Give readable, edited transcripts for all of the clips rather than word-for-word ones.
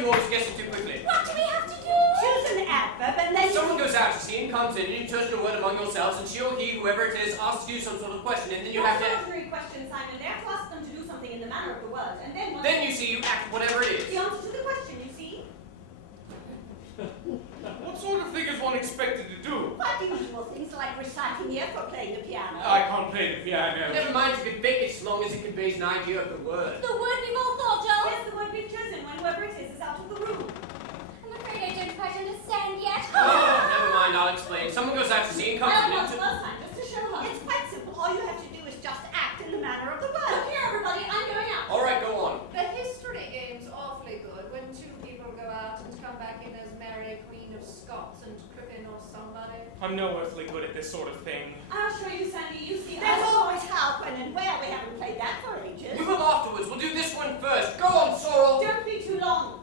you always guess it too quickly. What do we have to do? Choose an adverb and then... Someone goes out to sea and comes in, and you turn a word among yourselves, and she or he, whoever it is, asks you some sort of question, and then you have to... Not an ordinary question, Simon. They have to ask them to do something in the manner of the word, and then... Then you see, you act whatever it is. The answer to the question, you see? What sort of thing is one expected to do? Quite the usual things like reciting the F or playing the piano. I can't play the piano. Never mind, you can fake it as long as it conveys an idea of the word. The word we've all thought of. Yes, the word we've chosen when whoever it is out of the room. I'm afraid I don't quite understand yet. Oh, never mind, I'll explain. Someone goes out to sea and comes in Well, and... just to show her. It's quite simple. All you have to do is just act in the manner of the word. Look here, everybody, I'm going out. All right, go on. The history game's awfully good when two people go out and come back in as Mary, Queen of Scots and Crippen or somebody. I'm no earthly good at this sort of thing. I'll show you, Sandy. You see, there's always how, when, and where. We haven't played that for ages. We will afterwards. We'll do this one first. Go on, Sorrel. Don't be too long.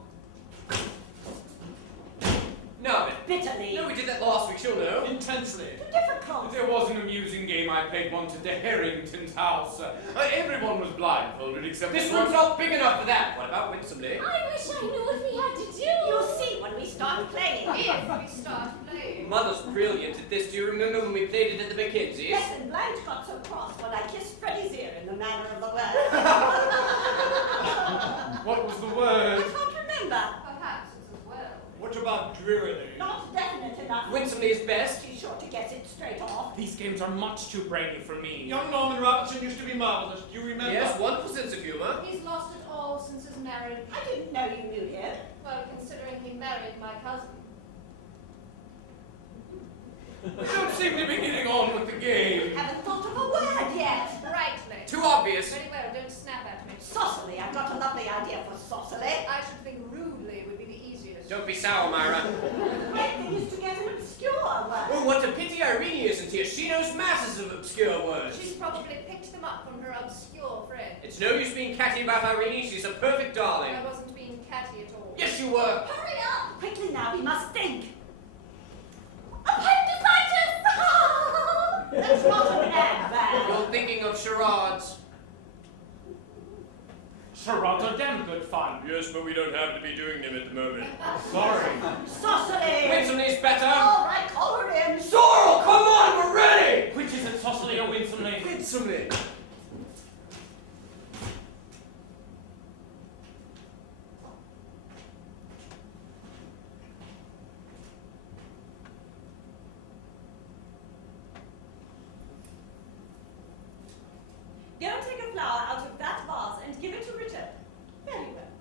No, Bitterly. no, we did that last week, she'll know. Intensely. Too difficult. There was an amusing game I played once at the Harrington's house. Everyone was blindfolded except This one. room's not big enough for that. What about Winsomely? I wish I knew what we had to do. You'll see when we start playing. If we start playing. Mother's brilliant at this. Do you remember when we played it at the Mackenzies? Yes, and Blanche got so cross when I kissed Freddie's ear in the manner of the word. What was the I word? can't remember. Perhaps it's as well. What about drearily? Not definite enough. Winsomely is best. She's sure to get it straight off. These games are much too brainy for me. Young Norman Robinson used to be marvellous. Do you remember? Yes, wonderful sense of humour. He's lost it all since his marriage. I didn't know you knew him. Well, considering he married my cousin. We don't seem to be getting on with the game. Haven't thought of a word yet. Rightly. Too obvious. Very well, don't snap at me. Saucily. I've got a lovely idea for saucily. I should think rudely would be the easiest. Don't be sour, Myra. The great thing is to get an obscure word. Oh, what a pity Irene isn't here. She knows masses of obscure words. She's probably picked them up from her obscure friend. It's no use being catty about Irene. She's a perfect darling. I wasn't being catty at all. Yes, you were. Hurry up! Quickly now, we must think. Appendicitis! That's not an adverb. You're thinking of charades. Charades are damn good fun. Yes, but we don't happen to be doing them at the moment. Sorry. Saucily. Winsomely's better. All right, call her in. Sorrel, come on, we're ready. Which is it, Saucily or Winsomely? Winsomely. Go and take a flower out of that vase and give it to Richard. Very well.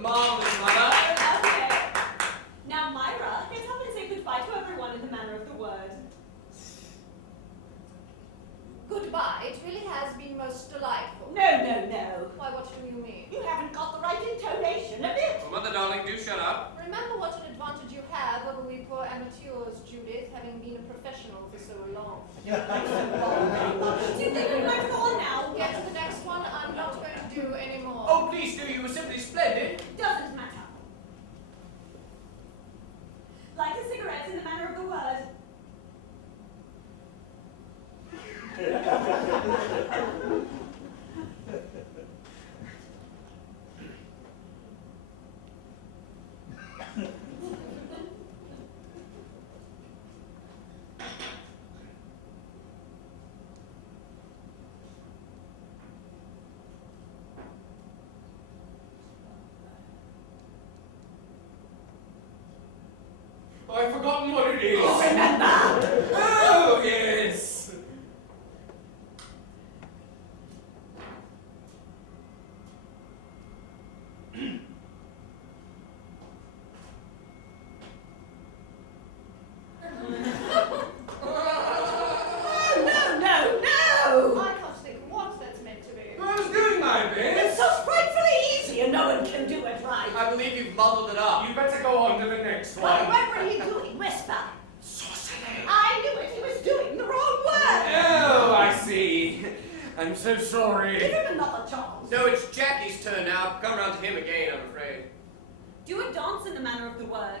Marvelous, Mother. Okay. Now, Myra, get up and say goodbye to everyone in the manner of the word. Goodbye. It really has been most delightful. No, no, no. Why, what do you mean? You haven't got the right intonation a bit. Well, Mother, darling, do shut up. Remember what an advantage you have over we poor amateurs, Judith, having been a professional for so long. Do you think we're going to go on now? Get to the next one. I'm not going to do any more. Oh, please do. You were simply splendid. Doesn't matter. Light a cigarette in the manner of the word. I've forgotten what it is. Oh, remember! Oh, yes. No! I can't think what that's meant to be. I was doing my best. It's so frightfully easy and no one can do it right. I believe you've muddled it up. You better go on to the next Well, one. whoever you do so sorry. Give him another chance. No, it's Jackie's turn now. Come round to him again, I'm afraid. Do a dance in the manner of the word.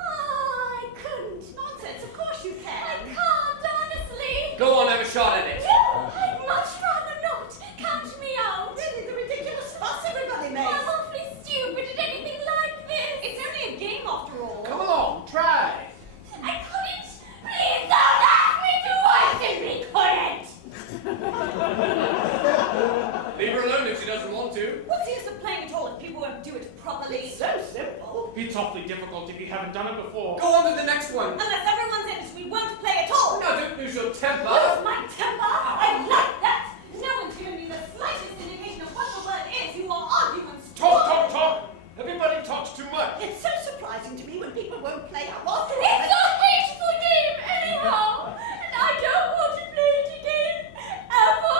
I couldn't. Nonsense. Of course you I can. can't, honestly. Go on, have a shot at it. No, I'd much rather not. Count me out. Really, the ridiculous fuss everybody I'm makes. awfully stupid at anything like this. It's only a game after all. Come along, try. I couldn't. Please don't ask me to. I simply couldn't. Leave her alone if she doesn't want to. What's the use of playing at all if people won't do it properly? It's so simple. It's awfully difficult if you haven't done it before. Go on to the next one. Unless everyone's in it, we won't play at all. Now, don't lose your temper. Lose my temper? I like that. No one's given me the slightest indication of what the word is. You are arguments. Talk. Everybody talks too much. It's so surprising to me when people won't play up after all. It's a hateful game, anyhow. And I don't want to play it again. Ever.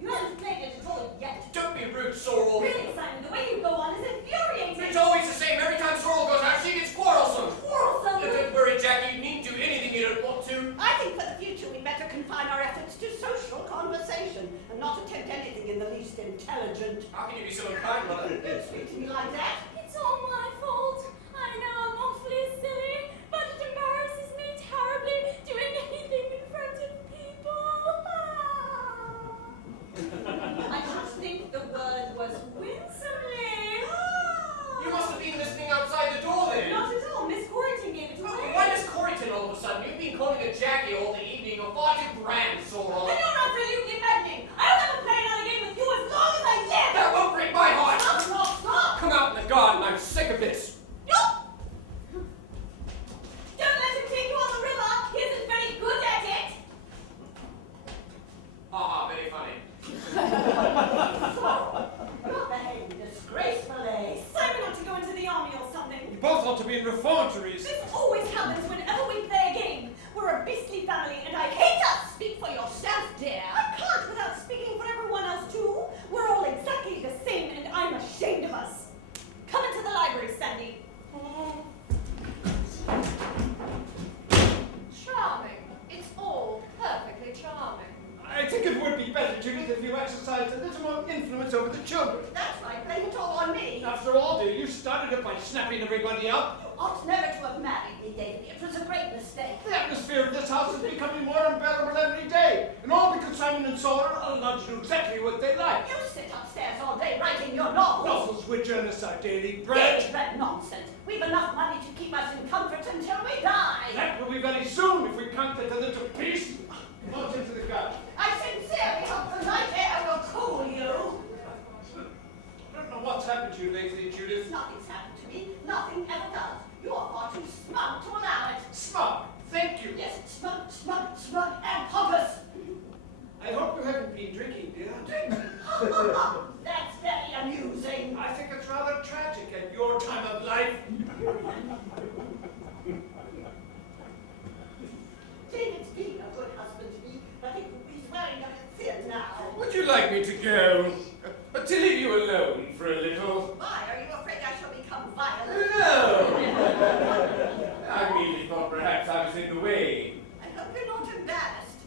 You haven't played it at all yet. Don't be rude, Sorrel. Really, Simon, the way you go on is infuriating. It's always the same. Every time Sorrel goes out, she gets quarrelsome. Quarrelsome. Don't worry, Jackie. You needn't do anything you don't want to. I think for the future we'd better confine our efforts to social conversation and not attempt anything in the least intelligent. How can you be so unkind, Mother? Don't speak to me like that. It's all my fault. I know I'm awfully silly, but it embarrasses me terribly doing anything in front of people. I just think the word was winsomely. You must have been listening outside the door then. Not at all. Miss Corrington gave it away. Why does Corrington all of a sudden? You've been calling her Jackie all the evening. You're far too grand, Sorrel. And you're absolutely maddening. I'll never play another game with you as long as I live. That won't break my heart. Stop. Come out in the garden. I'm sick of this. Don't let him take you on the river. He isn't very good at it. Very funny. You're behaving disgracefully. Simon ought to go into the army or something. You both ought to be in reformatories. This always happens whenever we play a game. We're a beastly family and I hate us. Speak for yourself, dear. I can't without speaking for everyone else too. We're all exactly the same and I'm ashamed of us. Come into the library, Sandy. Charming. It's all perfectly charming. I think it would be better, Judith, if you exercised a little more influence over the children. That's right, blame it all on me. After all, dear, you started it by snapping everybody up. You ought never to have married me, David. It was a great mistake. The atmosphere of this house is becoming more unbearable every day. And all because Simon and Sawyer are allowed to do exactly what they like. You sit upstairs all day writing your novels. Novels which earn us our daily bread. Daily bread nonsense. We've enough money to keep us in comfort until we die. That will be very soon if we can't get a little peace. Out into the garden. I sincerely hope the night air will cool you. I don't know what's happened to you lately, Judith. Nothing's happened to me. Nothing ever does. You are far too smug to allow it. Smart. Thank you. Yes, smug, and pompous. I hope you haven't been drinking, dear. That's very amusing. I think it's rather tragic at your time of life. David's been a good husband to me, but he's wearing a thin now. Would you like me to go? To leave you alone for a little? Why? Are you afraid I shall become violent? No! I merely thought perhaps I was in the way. I hope you're not embarrassed.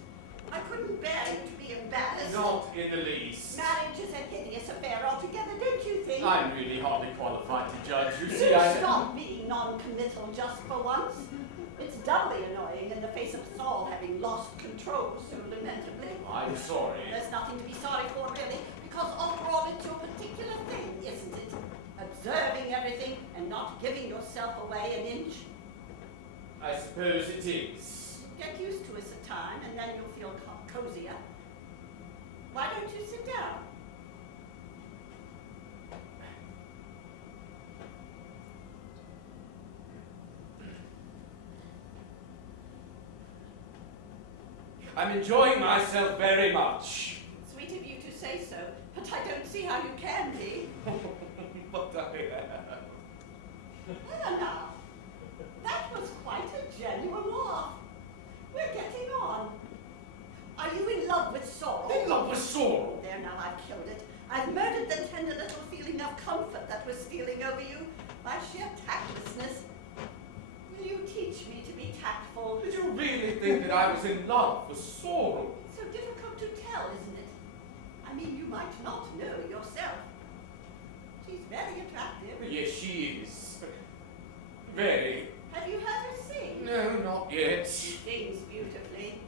I couldn't bear you to be embarrassed. Not in the least. Marriage is a hideous affair altogether, don't you think? I'm really hardly qualified to judge. You Do see, I... stop being non-committal just for once. It's doubly annoying in the face of us all having lost control so lamentably. I'm sorry. There's nothing to be sorry for, really, because after all, it's your particular thing, isn't it? Observing everything and not giving yourself away an inch. I suppose it is. Get used to us a time, and then you'll feel cozier. Why don't you sit down? I'm enjoying myself very much. Sweet of you to say so, but I don't see how you can be. But I am. Well, now, that was quite a genuine laugh. We're getting on. Are you in love with sorrow? In love with sorrow. There, now I've killed it. I've murdered the tender little feeling of comfort that was stealing over you by sheer tactlessness. Will you teach me to be tactful? Did you really think that I was in love with sorrow? So difficult to tell, isn't it? queen you might not know yourself. She's very attractive. Yes, she is. Very. Have you heard her sing? No, not yet. She sings beautifully.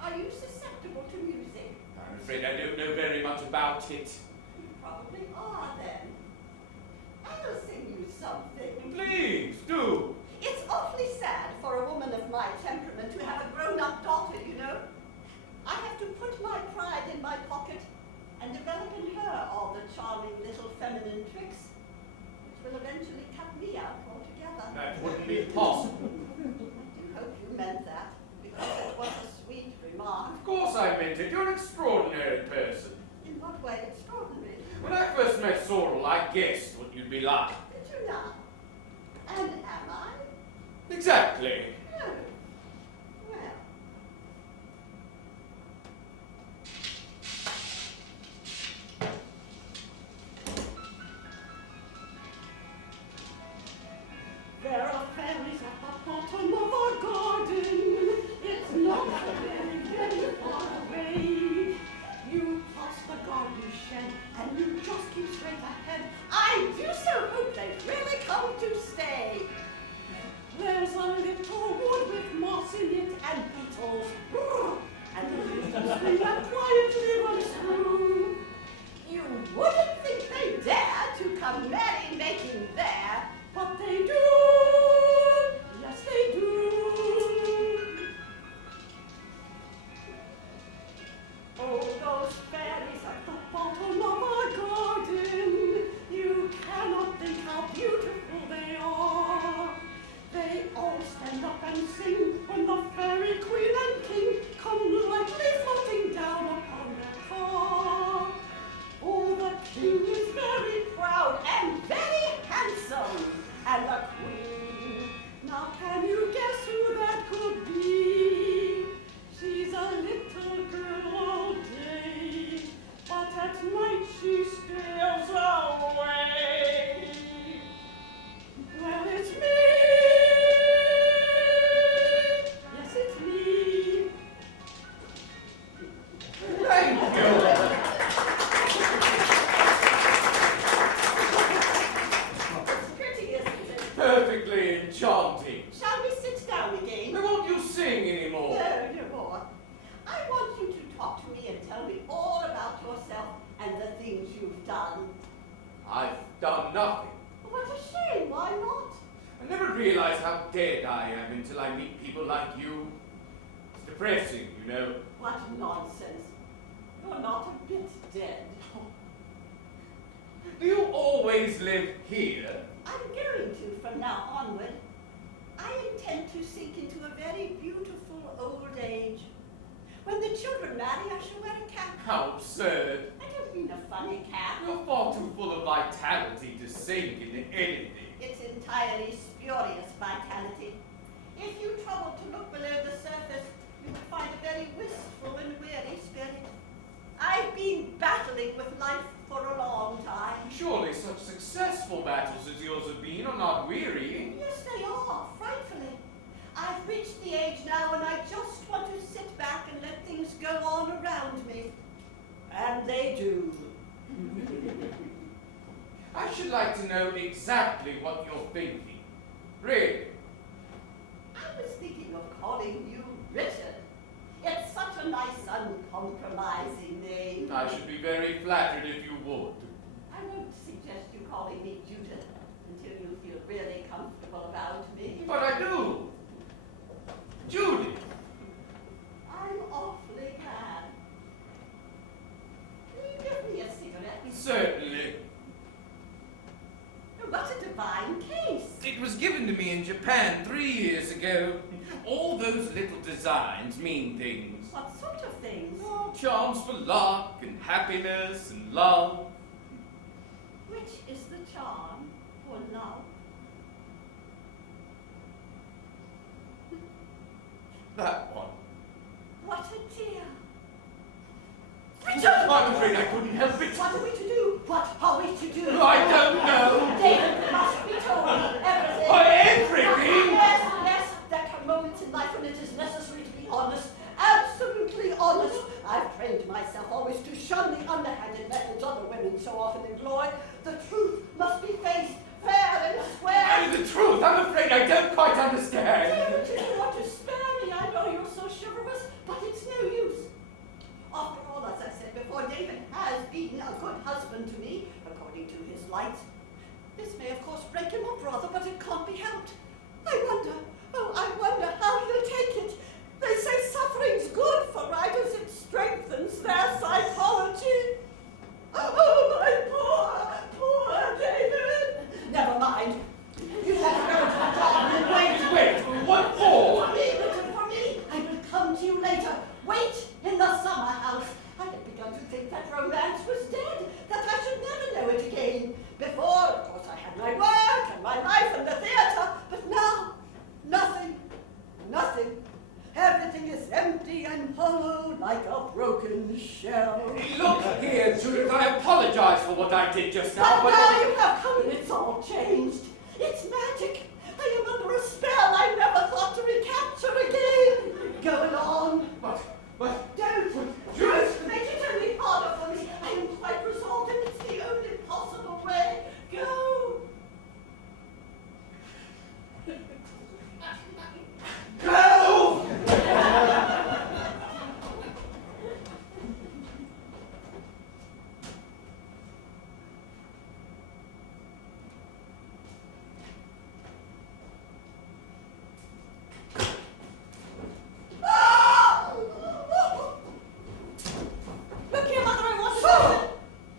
Are you susceptible to music? I'm afraid I don't know very much about it. You probably are then. I'll sing you something. Please, do. It's awfully sad for a woman of my temperament to have a grown-up daughter, you know. I have to put my pride in my pocket and develop in her all the charming little feminine tricks, which will eventually cut me out altogether. That wouldn't be possible. I do hope you meant that, because it was a sweet remark. Of course I meant it. You're an extraordinary person. In what way extraordinary? When I first met Sorrel, I guessed what you'd be like. Did you now? And am I? Exactly. Oh. Well. There are fairies at the bottom of our garden. It's not very, very far away. You pass the garden shed and you just keep straight ahead. I do so hope they've really come to stay. There's a little wood with moss in it and beetles. And the little stream that quietly runs through. You wouldn't think they dare to come merry-making there, but they do. Yes, they do. Oh, those fairies at the bottom of our garden. You cannot think how beautiful they are. They all stand up and sing when the fairy queen and king come lightly floating down upon their car. Oh, the king is very proud and very handsome, and the queen, now can you guess who that could be? She's a little girl all day, but at night she stares away. Well, it's me. Yes, it's me. Thank you. It's pretty, isn't it? Perfectly enchanting. Shall we sit down again? I won't you sing anymore. No more. I want you to talk to me and tell me all about yourself and the things you've done. I've done nothing. What a shame, why not? I never realize how dead I am until I meet people like you. It's depressing, you know. What nonsense. You're not a bit dead. Do you always live here? I'm going to from now onward. I intend to sink into a very beautiful old age. When the children marry, I shall wear a cap. How absurd. I don't mean a funny cap. You're far too full of vitality to sink into anything. It's entirely spurious vitality. If you troubled to look below the surface, you would find a very wistful and weary spirit. I've been battling with life for a long time. Surely such successful battles as yours have been are not wearying. Yes, they are, frightfully. I've reached the age now when I just want to sit back and let things go on around me. And they do. I should like to know exactly what you're thinking. Really? I was thinking of calling you Richard. It's such a nice, uncompromising name. I should be very flattered if you would. I won't suggest you calling me Judith until you feel really comfortable about me. But I do. Judy. I'm awfully glad. Will you give me a cigarette? Certainly. What a divine case. It was given to me in Japan 3 years ago. All those little designs mean things. What sort of things? Oh, charms for luck and happiness and love. Which is the charm for love? That one. What a dear. Richard! I'm afraid I couldn't help it. What are we to do? What are we to do? I don't know. David must be told everything. Everything? Yes, there come moments in life when it is necessary to be honest. Absolutely honest. I've trained myself always to shun the underhanded methods other women so often employ. The truth must be faced fair and square. Oh, the truth! I'm afraid I don't quite understand. Dear, you want to spare me. I know you're so chivalrous, but it's no use. After all, as I said before, David has been a good husband to me, according to his lights. This may, of course, break him up rather, but it can't be helped. I wonder how he'll take it. They say suffering's good for writers. It strengthens their psychology. Oh, my poor David. Never mind. You have to go to the job. Wait, what for? For me, Richard, for me. I will come to you later. Wait in the summer house. I had begun to think that romance was dead, that I should never know it again. Before, of course, I had my work and my life and the theatre, but now, nothing. Everything is empty and hollow like a broken shell. Look here, Judith, I apologize for what I did just now, But now you have come and it's all changed. It's magic. I am under a spell I never thought to recapture again. Go along. But, Don't make it any harder for me. I am quite resolved and it's the only possible way. Go. Go! Look here, Mother, I want to know.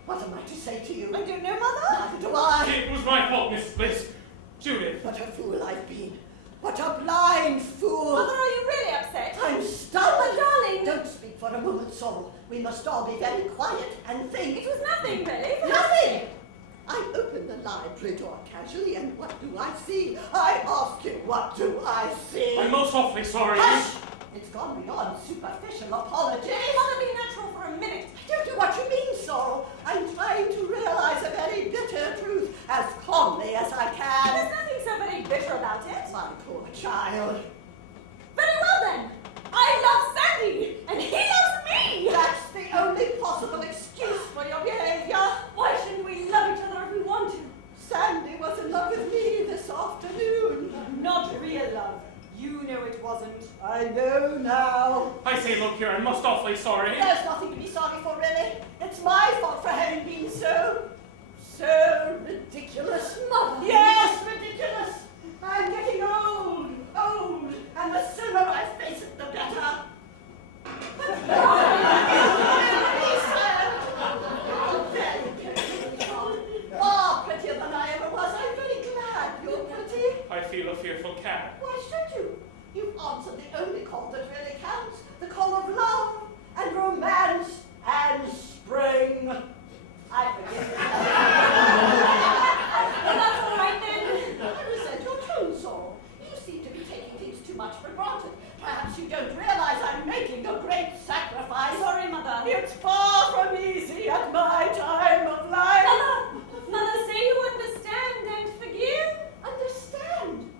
What am I to say to you? I don't know, Mother. Neither do I. It was my fault, Miss Bliss. Judith. What a fool I've been. What a blind fool. Mother, are you really upset? I'm stunned. But darling. Don't speak for a moment, Sorrel. We must all be very quiet and think. It was nothing, really. Nothing! I open the library door casually, and what do I see? I ask you, what do I see? I'm most awfully sorry. Hush! It's gone beyond superficial apology. Mother, be natural for a minute. I don't know what you mean, Sorrel. I'm trying to realize a very bitter truth as calmly as I can. There's nothing so very bitter about it. My poor child. Very well then. I love Sandy, and he loves me. That's the only possible excuse for your behavior. Why shouldn't we love each other if we want to? Sandy was in love with me this afternoon. Not real love. You know it wasn't. I know now. I say, look here, I'm most awfully sorry. There's nothing to be sorry for, really. It's my fault for having been so ridiculous. Mother. Yes, ridiculous. I'm getting old, and the sooner I face it, the better. Very beautiful. Far prettier than I ever was. I'm very glad you're pretty. I feel a fearful cad. Why should you? You've answered the only call that really counts, the call of love and romance and spring. I forgive you. Well, that's all right then. I resent your tone, Sorrel. You seem to be taking things too much for granted. Perhaps you don't realize I'm making a great sacrifice. Sorry, Mother. It's far from easy at my time of life. Mother, say you understand and forgive. Understand?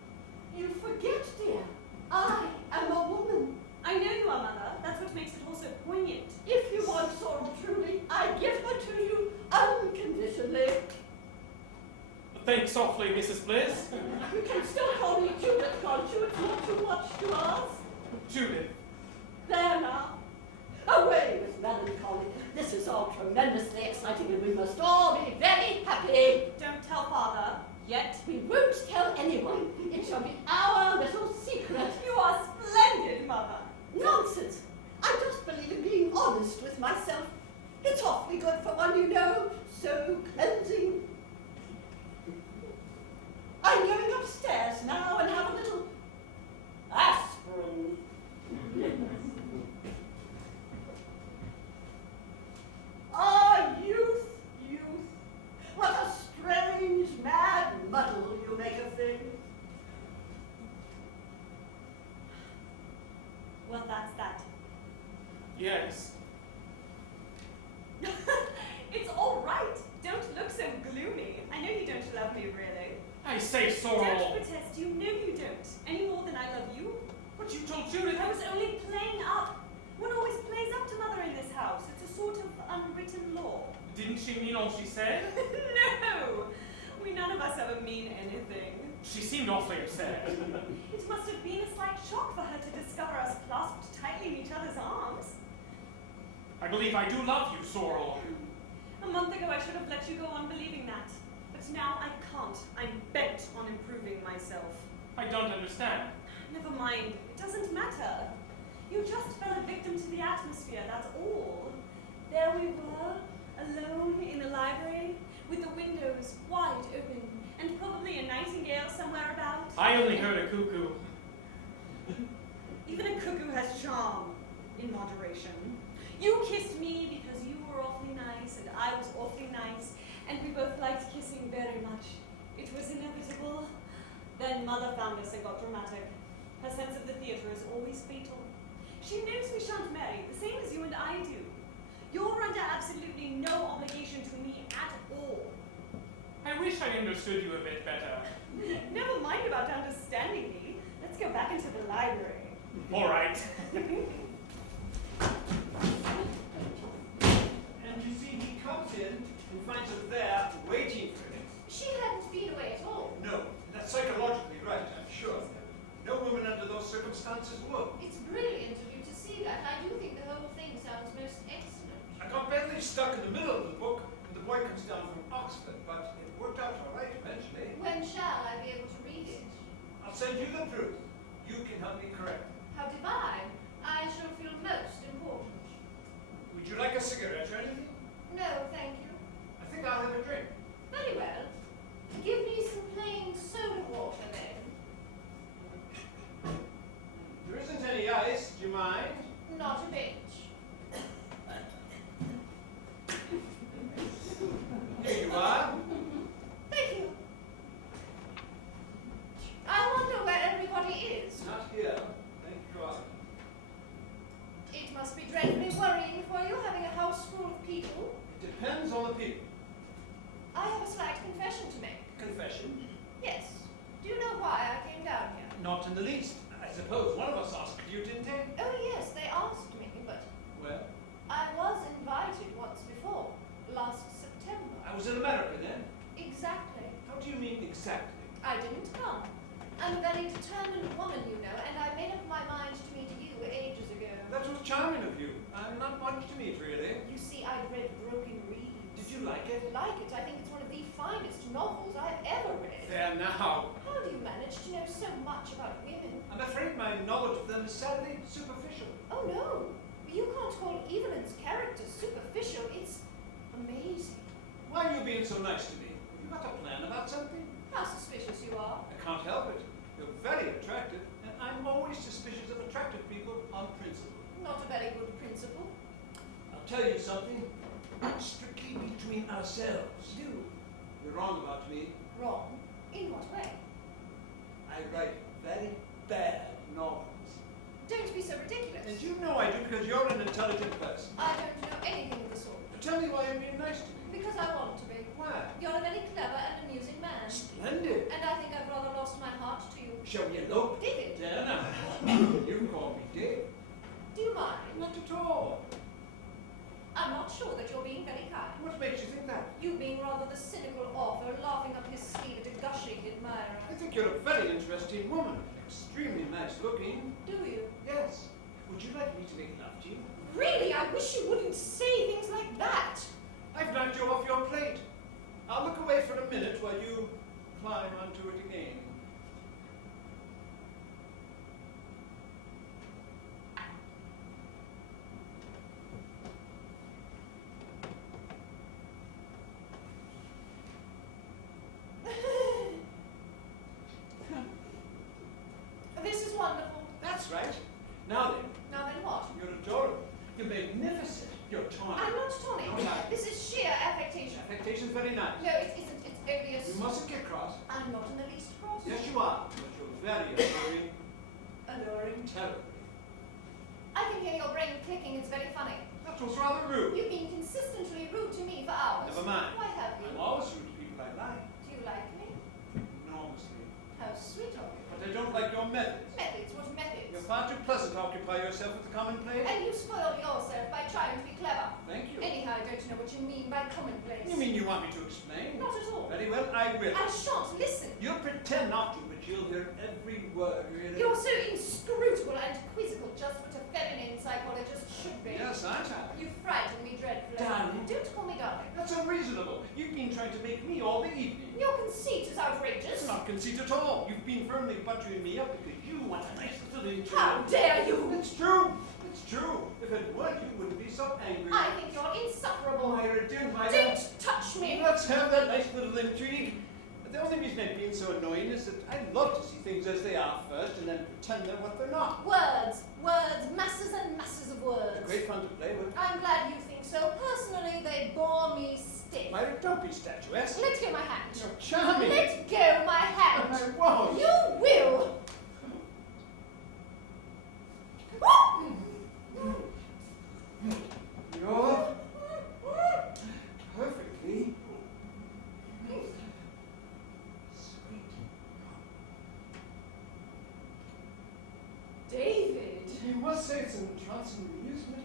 You forget, dear. I am a woman. I know you are, Mother. That's what makes it all so poignant. If you want Sorrel truly, I give her to you unconditionally. Thanks awfully, Mrs. Bliss. You can still call me Judith, can't you? It's not too much to ask. Judith. There now. Away with melancholy. This is all tremendously exciting and we must all be very happy. Don't tell Father. Yet. We won't tell anyone. It shall be our little secret. You are splendid, Mother. Nonsense. I just believe in being honest with myself. It's awfully good for one, you know. So cleansing. I'm going upstairs now and have a little aspirin. Ah, youth. What a strange, mad muddle you make of things. Well, that's that. Yes. It's all right. Don't look so gloomy. I know you don't love me, really. I say, Don't Sorrel. protest. You know you don't. Any more than I love you. But you told Judith. I was only playing up. One always plays up to Mother in this Didn't she mean all she said? No! We none of us ever mean anything. She seemed awfully upset. It must have been a slight shock for her to discover us clasped tightly in each other's arms. I believe I do love you, Sorrel. A month ago I should have let you go on believing that. But now I can't. I'm bent on improving myself. I don't understand. Never mind. It doesn't matter. You just fell a victim to the atmosphere, that's all. There we were, alone in a library, with the windows wide open, and probably a nightingale somewhere about. I only heard a cuckoo. Even a cuckoo has charm, in moderation. You kissed me because you were awfully nice, and I was awfully nice, and we both liked kissing very much. It was inevitable. Then Mother found us and got dramatic. Her sense of the theatre is always fatal. She knows we shan't marry, the same as you and I do. You're under absolutely no obligation to me at all. I wish I understood you a bit better. Never mind about understanding me. Let's go back into the library. All right. And you see, he comes in and finds her there waiting for him. She hadn't been away at all. No, that's psychologically right, I'm sure. No woman under those circumstances would. It's brilliant of you to see that. I do think the whole thing sounds most excellent. I got badly stuck in the middle of the book, and the boy comes down from Oxford, but it worked out all right eventually. When shall I be able to read it? I'll send you the truth. You can help me correct it. How divine. I shall feel most important. Would you like a cigarette or anything? No, thank you. I think I'll have a drink. Very well. Give me some plain soda water then. There isn't any ice, do you mind? Not a bit. Here you are. Thank you. I wonder where everybody is. Not here. Thank God. It must be dreadfully worrying for you having a house full of people. It depends on the people. I have a slight confession to make. Confession? Yes. Do you know why I came down here? Not in the least. I suppose one of us asked you, didn't they? Oh yes, they asked me, but Well, I was invited once before, last September. I was in America then. Exactly. How do you mean exactly? I didn't come. I'm a very determined woman, you know, and I made up my mind to meet you ages ago. That was charming of you. I'm not much to meet, really. You see, I'd read Broken Reeds. Did you like it? Like it? I think it's one of the finest novels I've ever read. There now. How do you manage to know so much about women? I'm afraid my knowledge of them is sadly superficial. Oh no, you can't call Evelyn's character superficial. It's amazing. Why are you being so nice to me? Have you got a plan about something? How suspicious you are. I can't help it. You're very attractive, and I'm always suspicious of attractive people on principle. Not a very good principle. I'll tell you something. Strictly between ourselves. Do. You're wrong about me. Wrong? In what way? I write very bad novels. Don't be so ridiculous. And you know I do because you're an intelligent person. I don't know anything of the sort. Tell me why you're being nice to me. Because I want to be. Why? You're a very clever and amusing man. Splendid. And I think I've rather lost my heart to you. Shall we elope? David, There now. You can call me Dave. do you mind? Not at all. I'm not sure that you're being very kind. What makes you think that? You being rather the cynical author, laughing up his sleeve at a gushing admirer. I think you're a very interesting woman. Extremely nice looking. Do you? Yes. Would you like me to make love to you? Really, I wish you wouldn't say things like that. I've knocked you off your plate. I'll look away for a minute while you climb onto it again. This is wonderful. That's right. Now then, Now then what? you're adorable. You're magnificent. You're tawny. I'm not tawny. No, no. This is sheer affectation. Affectation's very nice. No, it isn't. It's odious. You mustn't get cross. I'm not in the least cross. Yes, you are. But you're very alluring. Alluring. Terribly. I can hear your brain clicking. It's very funny. That was rather rude. You've been consistently rude to me for hours. Never mind. Why have you? I'm always rude to people I like. Do you like me? Enormously. How sweet of you. But I don't like your methods. Methods? What methods? You're far too pleasant to occupy yourself with the commonplace. And you spoil yourself by trying to be clever. Thank you. Anyhow, don't don't know what you mean by commonplace. You mean you want me to explain? Not at all. Very well, I will. I shan't listen. You'll pretend not to, but you'll hear every word, really. You're so inscrutable and quizzical, just what a feminine psychologist should be. Yes, I have. You frighten me dreadfully. Darling. Don't call me darling. That's unreasonable. You've been trying to make me all the evening. Your conceit is outrageous. It's not conceit at all. You've been firmly buttering me up because you want a nice little intro. How dare you! It's true. It's true. If it weren't, you wouldn't be so angry. I think you're insufferable. Myra, dear Myra. Don't touch me! Let's have that nice little intrigue. But the only reason I'm being so annoying is that I love to see things as they are first and then pretend they're what they're not. Words, masses and masses of words. Great fun to play with. I'm glad you think so. Personally, they bore me stiff. Myra, don't be statuesque. Let go my hand. You're charming. Let go my hand. I won't. You will. You're perfectly sweet. David. You must say it's an entrancing amusement.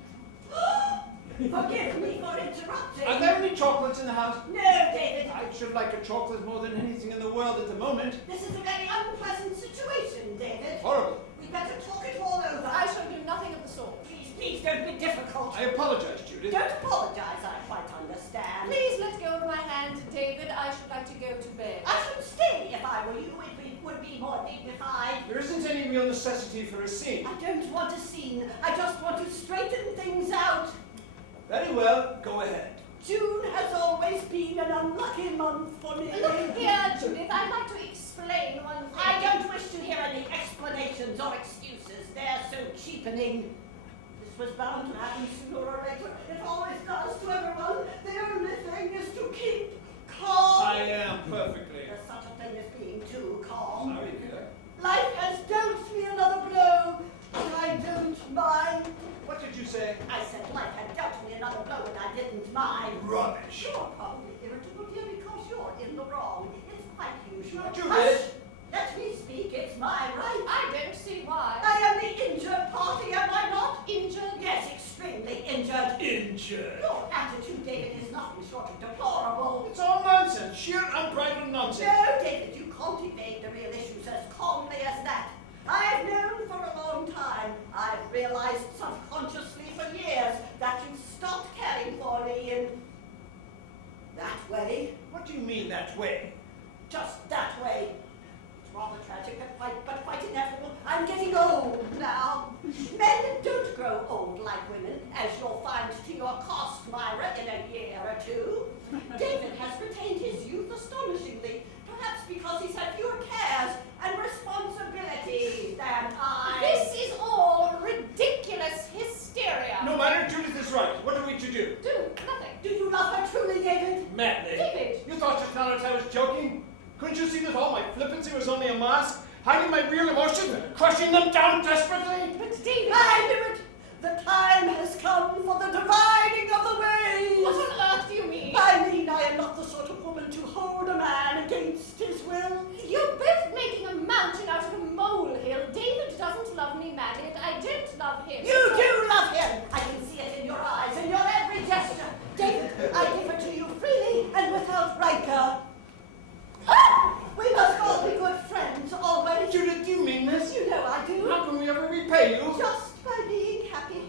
Forgive me for interrupting. Are there any chocolates in the house? No, David. I should like a chocolate more than anything in the world at the moment. This is a very unpleasant situation, David. Horrible. We better talk it all over. I shall do nothing of the sort. Please don't be difficult. I apologize, Judith. Don't apologize, I quite understand. Please let go of my hand, David. I should like to go to bed. I should stay if I were you. It would be more dignified. There isn't any real necessity for a scene. I don't want a scene. I just want to straighten things out. Very well, go ahead. June has always been an unlucky month for me. Look here, Judith. I'd like to explain one thing. I don't wish to hear any explanations or excuses. They're so cheapening. This was bound to happen sooner or later. It always does to everyone. The only thing is to keep calm. I am perfectly. There's such a thing as being too calm. Sorry, dear. Life has dealt me another blow, but I don't mind. What did you say? I said life had dealt me another blow and I didn't mind. Rubbish. You're probably irritable, dear, because you're in the wrong. It's quite usual. Not you, Hush! Liz. Let me speak. It's my right. I don't see why. I am the injured party, am I not? Injured? Yes, extremely injured. Injured. Your attitude, David, is nothing short of deplorable. It's all nonsense. Sheer unbridled nonsense. No, David, you can't evade the real issues as calmly as that. I've known for a long time, I've realized subconsciously for years, that you've stopped caring for me in that way. What do you mean that way? Just that way. It's rather tragic but quite inevitable. I'm getting old now. Men don't grow old like women, as you'll find to your cost, Myra, in a year or two. David has retained his youth astonishingly, perhaps because he's had fewer cares and responsibilities than I. This is all ridiculous hysteria. No matter, Judith is right. What are we to do? Do nothing. Do you love her truly, David? Madly. David. You thought just now that I was joking? Couldn't you see that all my flippancy was only a mask? Hiding my real emotions, crushing them down desperately? But David. I knew it! The time has come for the dividing of the ways! What on earth do you mean? I mean, I am not the sort of woman to hold a man against his will. You're both making a mountain out of a molehill. David doesn't love me madly, and I don't love him. You do love him! I can see it in your eyes, in your every gesture. David, I give it to you freely and without rancor. We must all be good friends, always. Judith, do you mean this? You know I do. How can we ever repay you? Just by being happy.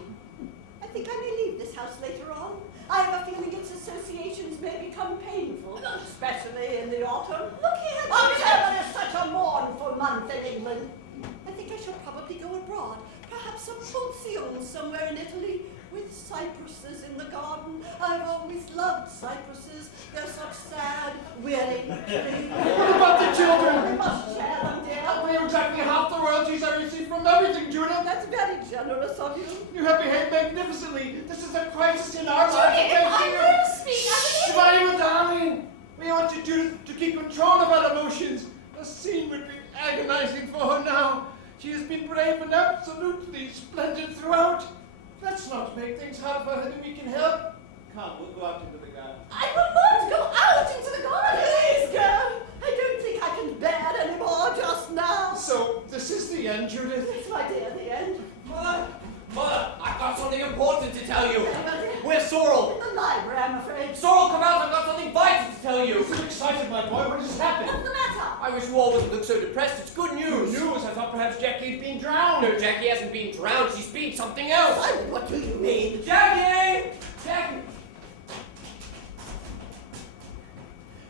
I think I may leave this house later on. I have a feeling its associations may become painful, especially in the autumn. Look here, David. October is such a mournful month in England. I think I shall probably go abroad. Perhaps some pension somewhere in Italy with cypresses in the garden. I've always loved cypresses. They're such sad, weary trees. What about the children? We must share them, I'll dear. pay you exactly half the royalties I receive from everything, Judith. That's very generous of you. You have behaved magnificently. This is a crisis in our lives. Judith, I will speak. Shh, Myra, darling. We ought to do to keep control of our emotions. A scene would be agonizing for her now. She has been brave and absolutely splendid throughout. Let's not make things hard for her than we can help. Come, we'll go out into the garden. I will not go out into the garden. Please, girl. I don't think I can bear anymore just now. So, this is the end, Judith? Yes, my dear, the end. Mother, I've got something important to tell you. Anybody? Where's Sorrel? In the library, I'm afraid. Sorrel, come out, I've got something vital to tell you. You're so excited, my boy. What just happened? What's the matter? I wish you all wouldn't look so depressed. It's good news. News. I thought perhaps Jackie had been drowned. No, Jackie hasn't been drowned. She's been something else. Simon, what do you mean? Jackie! Jackie!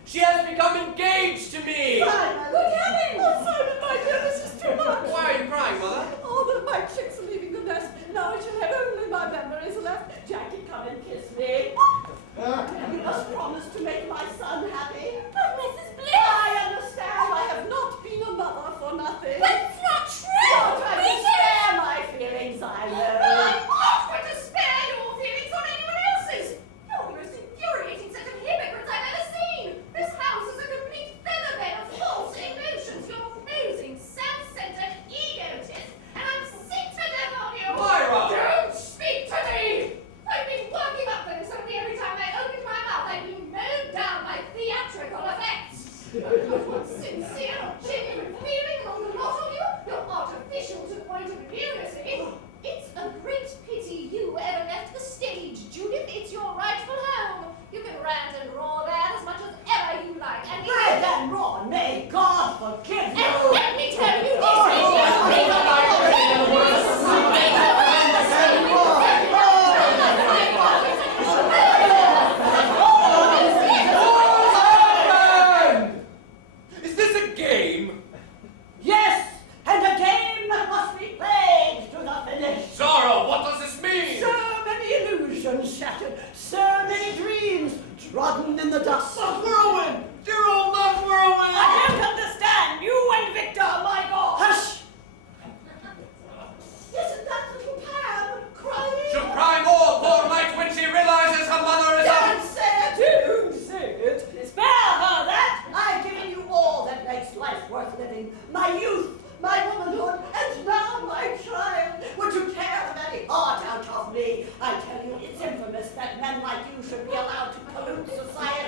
She has become engaged to me! Simon, what happened? Oh, Simon, my dear, this is too much. Why are you crying, Mother? All of my chicks are leaving the nest. Now I shall have only my memories left. Jackie, come and kiss me. You must promise to make my son happy. But Mrs. Bliss! I understand. I have not been a mother for nothing. But it's not true! Don't try to spare my feelings, I know. I'm not going to spare your feelings on anyone else's. You're the most infuriating set of hypocrites I've ever seen. This house is a complete featherbed of false emotions. You're posing self-centered egotists, and I'm sick to death of you. Myra! Don't speak to me! I've been working up for this only every time I opened my mouth. I've been mowed down by theatrical effects. I've got one sincere, genuine feeling among the lot of you. You're artificial to the point of lunacy. It's a great pity you ever left the stage, Judith. It's your rightful home. You can rant and roar there as much as ever you like. And Rant and roar. May God forgive you. And let me tell you this. Is this a game? Yes, and a game that must be played to the finish. Sorrow, what does this mean? So many illusions shattered, so many dreams trodden in the dust. Not whirlwind! Dear old not whirlwind! I don't understand. You and Victor, my God. Hush! Isn't that little Pam crying? She'll cry more, poor mite, when she realizes her mother is Don't say it! Don't say it! Spare her that! I've given you all that makes life worth living. My youth, my womanhood, and now my child. Would you tear the very heart out of me? I tell you, it's infamous that men like you should be allowed to pollute society.